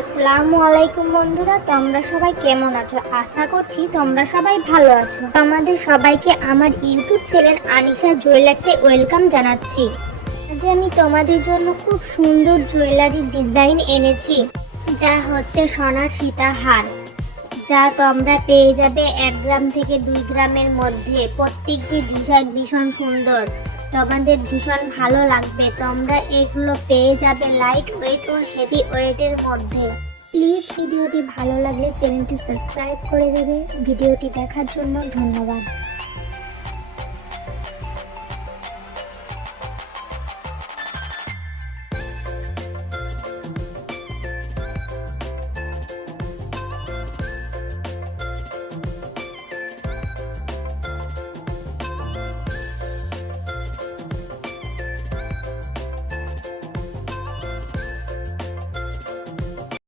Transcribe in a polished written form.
আসসালামু আলাইকুম বন্ধুরা, তোমরা সবাই কেমন আছো? আশা করছি তোমরা সবাই ভালো আছো। আমাদের সবাইকে আমার ইউটিউব চ্যানেল আনিশা জুয়েলার্সে ওয়েলকাম জানাচ্ছি। আজ আমি তোমাদের জন্য খুব সুন্দর জুয়েলারি ডিজাইন এনেছি, যা হচ্ছে সোনার সীতাহার, যা তোমরা পেয়ে যাবে 1 গ্রাম থেকে 2 গ্রামের মধ্যে। প্রত্যেকটি ডিজাইন ভীষণ সুন্দর, তোমাদের ভীষণ ভালো লাগবে। তোমরা এগুলো পেয়ে যাবে লাইট ওয়েট ও হেভি ওয়েটের মধ্যে। প্লিজ ভিডিওটি ভালো লাগলে চ্যানেলটি সাবস্ক্রাইব করে দেবে। ভিডিওটি দেখার জন্য ধন্যবাদ।